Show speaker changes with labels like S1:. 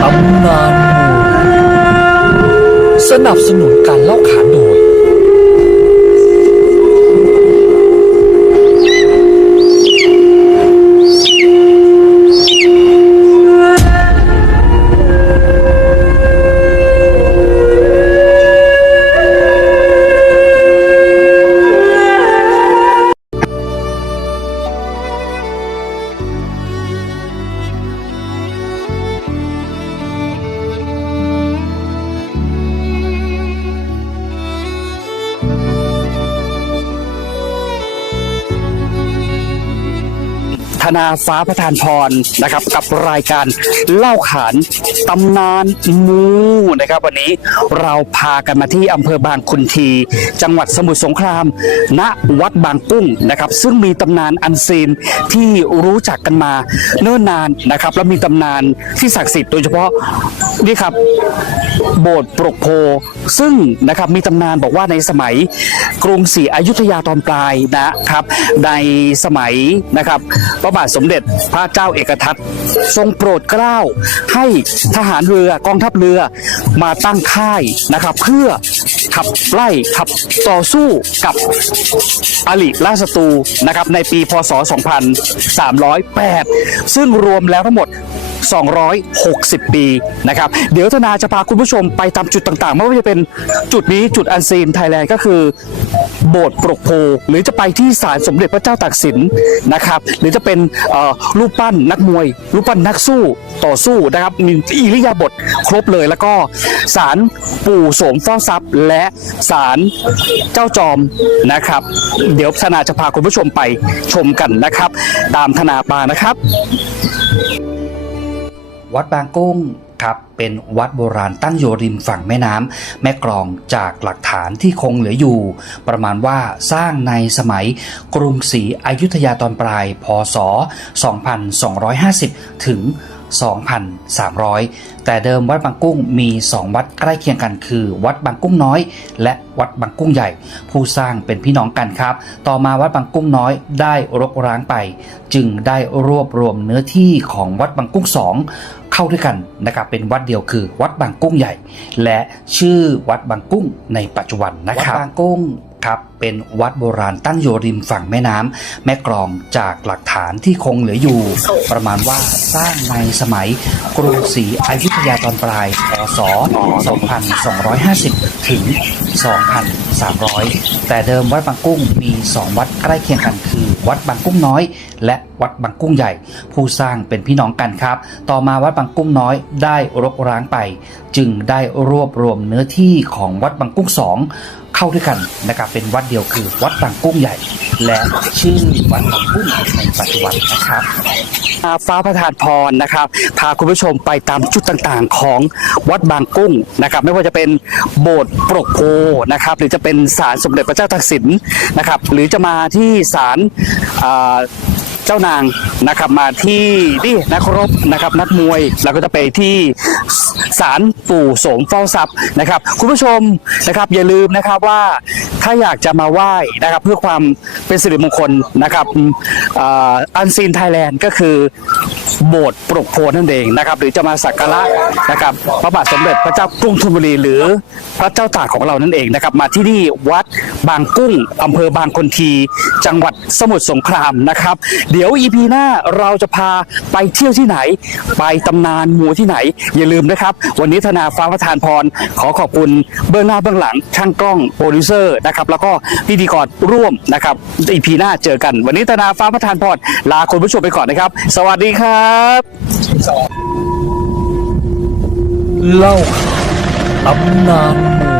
S1: ตำนานหมู่สนับสนุนการเล่าขานโดย
S2: นาฟ้าประธานพรนะครับ กับรายการเล่าขานตำนานมูนะครับ วันนี้เราพากันมาที่อำเภอบางคุนที จังหวัดสมุทรสงคราม ณวัดบางกุ้งนะครับ ซึ่งมีตำนานอันซีนที่รู้จักกันมาเนิ่นนานนะครับ แล้วมีตำนานที่ศักดิ์สิทธิ์โดยเฉพาะนี่ครับ โบสถ์ปรกโพ ซึ่งนะครับมีตำนานบอกว่าในสมัยกรุงศรีอยุธยาตอนปลายนะครับ ในสมัยนะครับพระบาทสมเด็จพระเจ้าเอกทัตทรงโปรดเกล้าให้ทหารเรือกองทัพเรือมาตั้งค่ายนะครับ เพื่อขับไล่ขับต่อสู้กับอลิราชศัตรูนะครับในปีพศ 2308 ซึ่งรวมแล้วทั้งหมด 260 ปีนะครับ เดี๋ยวธนาจะพาคุณผู้ชมไปตามจุดต่างๆ ไม่ว่าจะเป็นจุดนี้จุดอันซีนไทยแลนด์ก็คือ โบสถ์ปรกโพ หรือจะไปที่ศาลสมเด็จพระเจ้าตากสินนะครับ หรือจะเป็นรูปปั้นนักมวย รูปปั้นนักสู้ต่อสู้นะครับ มีอิริยาบถครบเลยแล้วก็ศาลปู่โสมเฝ้าทรัพย์และศาลเจ้าจอมนะครับ เดี๋ยวธนาจะพาคุณผู้ชมไปชมกันนะครับ ตามธนาปานะครับ วัดบางกุ้งครับเป็นวัดโบราณตั้งอยู่ริมฝั่งแม่น้ำแม่กลองจากหลักฐานที่คงเหลืออยู่ ประมาณว่าสร้างในสมัยกรุงศรีอยุธยาตอนปลาย พศ 2250 ถึง 2,300 แต่เดิมวัดบางกุ้งมี 2 วัดใกล้เคียงกันคือ วัดบางกุ้งน้อย และวัดบางกุ้งใหญ่ ผู้สร้างเป็นพี่น้องกันครับ ต่อมาวัดบางกุ้งน้อยได้รกร้างไป จึงได้รวบรวมเนื้อที่ของวัดบางกุ้งสองเข้าด้วยกันนะครับเป็นวัดเดียวคือ วัดบางกุ้งใหญ่ และชื่อวัดบางกุ้งในปัจจุบันนะครับวัดบางกุ้ง ครับ เป็นวัดโบราณตั้งอยู่ริมฝั่งแม่น้ำแม่กลองจากหลักฐานที่คงเหลืออยู่ ประมาณว่าสร้างในสมัยกรุงศรีอยุธยาตอนปลายพศ 2250 ถึง 2,300 แต่เดิมวัดบางกุ้งมี 2 วัดใกล้เคียงกันคือ วัดบางกุ้งน้อย และวัดบางกุ้งใหญ่ ผู้สร้างเป็นพี่น้องกันครับ ต่อมาวัดบางกุ้งน้อยได้รกร้างไป จึงได้รวบรวมเนื้อที่ของวัดบางกุ้งสองเข้าด้วยกันนะครับเป็นวัดเดียวคือวัดบางกุ้งใหญ่ และชื่อวัดบางกุ้งในปัจจุบันนะครับฟ้าประธานพรนะครับ พาคุณผู้ชมไปตามจุดต่างๆของวัดบางกุ้งนะครับ ไม่ว่าจะเป็นโบสถ์ปรกโพนะครับ หรือจะเป็นศาลสมเด็จพระเจ้าตากสินนะครับ หรือจะมาที่ศาลอ่า เจ้านางนะครับมาที่นี่นักรบนะครับนักมวยแล้วก็จะไปที่ศาลปู่โสมเฝ้าทรัพย์นะครับ คุณผู้ชมนะครับอย่าลืมนะครับว่าถ้าอยากจะมาไหว้นะครับเพื่อความเป็นสิริมงคลนะครับอันซีนไทยแลนด์ก็คือ โบสถ์ปรกโพนั่นเองนะครับ หรือจะมาสักการะนะครับ พระบาทสมเด็จพระเจ้ากรุงธนบุรีหรือพระเจ้าตากของเรานั่นเองนะครับ มาที่นี่วัดบางกุ้งอำเภอบางคนที จังหวัดสมุทรสงครามนะครับ เดี๋ยวอีพีหน้าเราจะพาไปเที่ยวที่ไหน ไปตำนานหมูที่ไหน อย่าลืมนะครับ วันนี้ธนาฟ้าประธานพร ขอขอบคุณเบื้องหน้าเบื้องหลังช่างกล้องโปรดิวเซอร์นะครับแล้วก็พิธีกรร่วมนะครับอีพีหน้าเจอกัน วันนี้ธนาฟ้าประธานพรลาคุณผู้ชมไปก่อนนะครับ สวัสดีครับ
S1: เล่าขานตำนานหมู่